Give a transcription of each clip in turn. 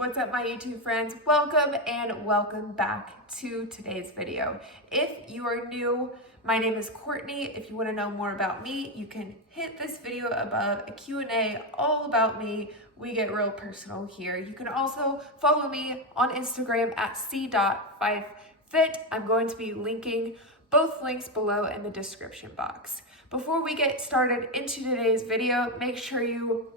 What's up, my YouTube friends? Welcome and welcome back to today's video. If you are new, my name is Courtney. If you want to know more about me, you can hit this video above, a Q&A all about me. We get real personal here. You can also follow me on Instagram at c.5fit. I'm going to be linking both links below in the description box. Before we get started into today's video, make sure you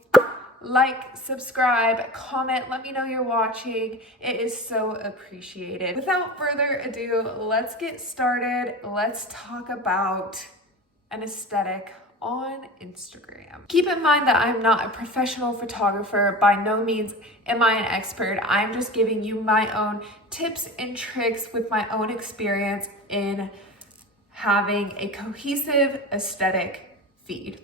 like, subscribe, comment, let me know you're watching. It is so appreciated. Without further ado, let's get started. Let's talk about an aesthetic on Instagram. Keep in mind that I'm not a professional photographer. By no means am I an expert. I'm just giving you my own tips and tricks with my own experience in having a cohesive aesthetic feed.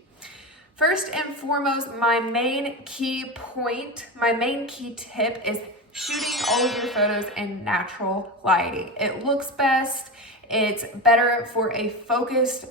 First and foremost, my main key tip is shooting all of your photos in natural lighting. It looks best, it's better for a focused,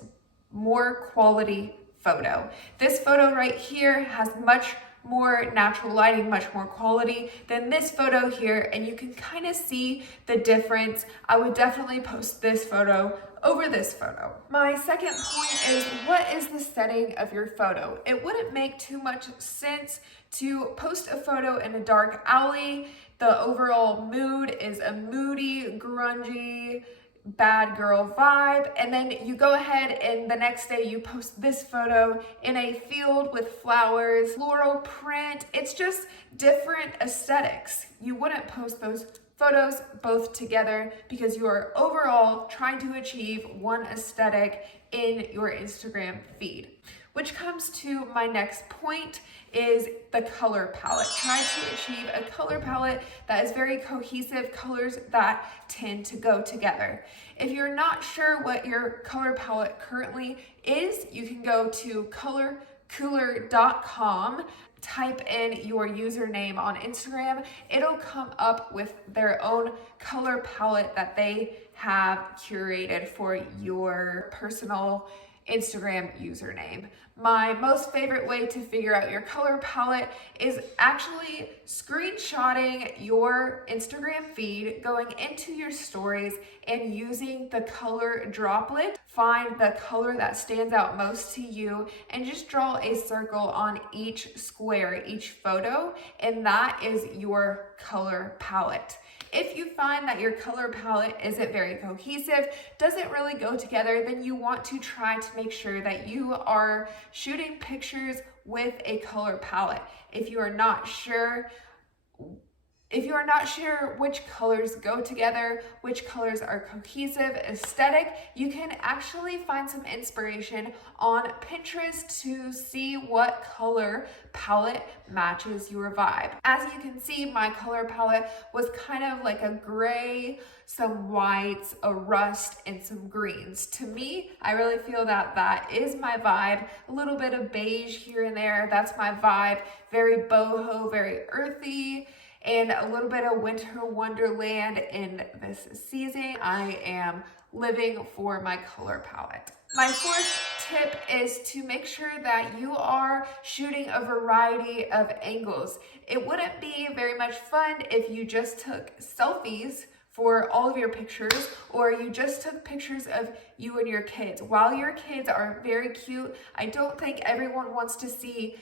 more quality photo. This photo right here has much more natural lighting, much more quality than this photo here, and you can kind of see the difference. I would definitely post this photo over this photo. My second point is, what is the setting of your photo? It wouldn't make too much sense to post a photo in a dark alley. The overall mood is a moody, grungy, bad girl vibe, and then you go ahead and the next day you post this photo in a field with flowers, floral print. It's just different aesthetics. You wouldn't post those photos both together because you are overall trying to achieve one aesthetic in your Instagram feed. Which comes to my next point is the color palette. Try to achieve a color palette that is very cohesive, colors that tend to go together. If you're not sure what your color palette currently is, you can go to colorcooler.com, type in your username on Instagram. It'll come up with their own color palette that they have curated for your personal Instagram username. My most favorite way to figure out your color palette is actually screenshotting your Instagram feed, going into your stories and using the color droplet. Find the color that stands out most to you and just draw a circle on each square, each photo, and that is your color palette. If you find that your color palette isn't very cohesive, doesn't really go together, then you want to try to make sure that you are shooting pictures with a color palette. If you are not sure which colors go together, which colors are cohesive, aesthetic, you can actually find some inspiration on Pinterest to see what color palette matches your vibe. As you can see, my color palette was kind of like a gray, some whites, a rust, and some greens. To me, I really feel that that is my vibe. A little bit of beige here and there, that's my vibe. Very boho, very earthy, and a little bit of winter wonderland in this season. I am living for my color palette. My fourth tip is to make sure that you are shooting a variety of angles. It wouldn't be very much fun if you just took selfies for all of your pictures, or you just took pictures of you and your kids. While your kids are very cute, I don't think everyone wants to see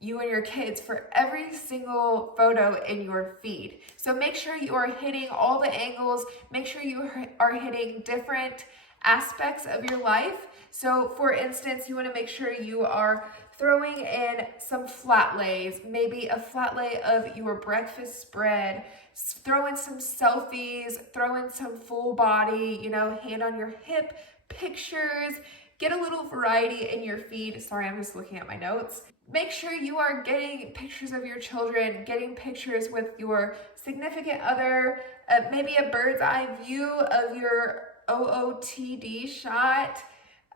you and your kids for every single photo in your feed. So make sure you are hitting all the angles, make sure you are hitting different aspects of your life. So for instance, you wanna make sure you are throwing in some flat lays, maybe a flat lay of your breakfast spread, throw in some selfies, throw in some full body, hand on your hip pictures, get a little variety in your feed. Sorry, I'm just looking at my notes. Make sure you are getting pictures of your children, getting pictures with your significant other, maybe a bird's eye view of your OOTD shot,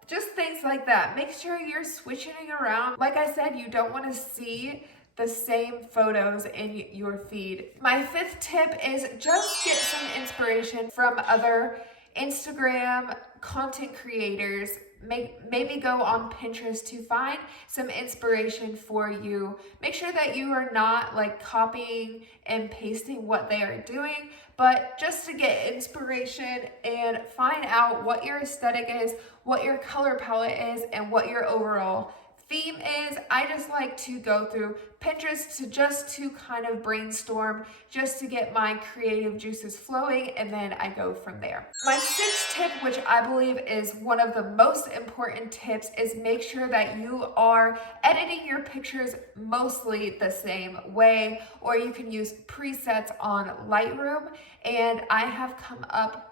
just things like that. Make sure you're switching around. Like I said, you don't want to see the same photos in your feed. My fifth tip is just get some inspiration from other Instagram content creators. maybe go on Pinterest to find some inspiration for you. Make sure that you are not like copying and pasting what they are doing, but just to get inspiration and find out what your aesthetic is, what your color palette is, and what your overall theme is. I just like to go through Pinterest to kind of brainstorm, just to get my creative juices flowing, and then I go from there. My sixth tip, which I believe is one of the most important tips, is make sure that you are editing your pictures mostly the same way, or you can use presets on Lightroom. And I have come up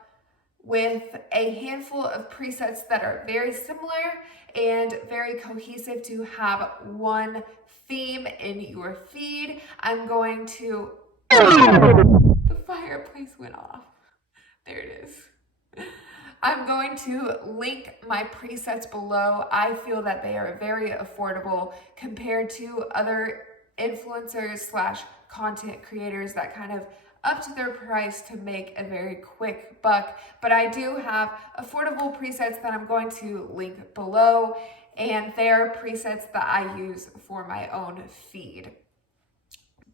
with a handful of presets that are very similar and very cohesive to have one theme in your feed. I'm going to, the fireplace went off. There it is. I'm going to link my presets below. I feel that they are very affordable compared to other influencers slash content creators that kind of up to their price to make a very quick buck. But I do have affordable presets that I'm going to link below, and they're presets that I use for my own feed.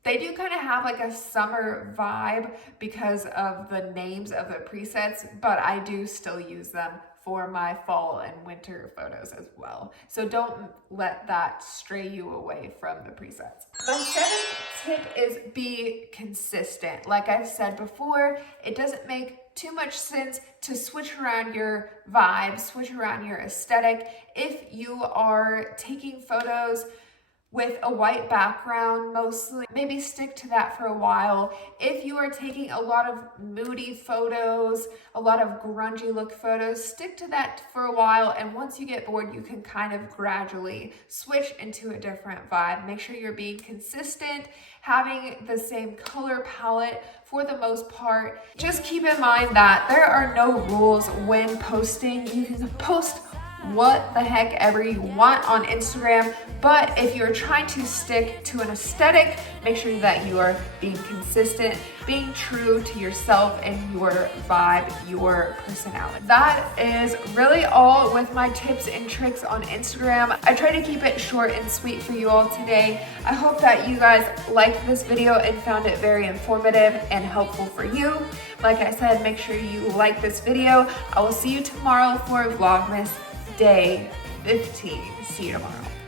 They do kind of have like a summer vibe because of the names of the presets, but I do still use them for my fall and winter photos as well. So don't let that stray you away from the presets. My seventh tip is be consistent. Like I said before, it doesn't make too much sense to switch around your vibe, switch around your aesthetic. If you are taking photos with a white background mostly, maybe stick to that for a while. If you are taking a lot of moody photos, a lot of grungy look photos, stick to that for a while, and once you get bored, you can kind of gradually switch into a different vibe. Make sure you're being consistent, having the same color palette for the most part. Just keep in mind that there are no rules when posting. You can post what the heck ever you want on Instagram, but if you're trying to stick to an aesthetic, make sure that you are being consistent, being true to yourself and your vibe, your personality. That is really all with my tips and tricks on Instagram. I try to keep it short and sweet for you all today. I hope that you guys liked this video and found it very informative and helpful for you. Like I said, make sure you like this video. I will see you tomorrow for Vlogmas Day 15. See you tomorrow.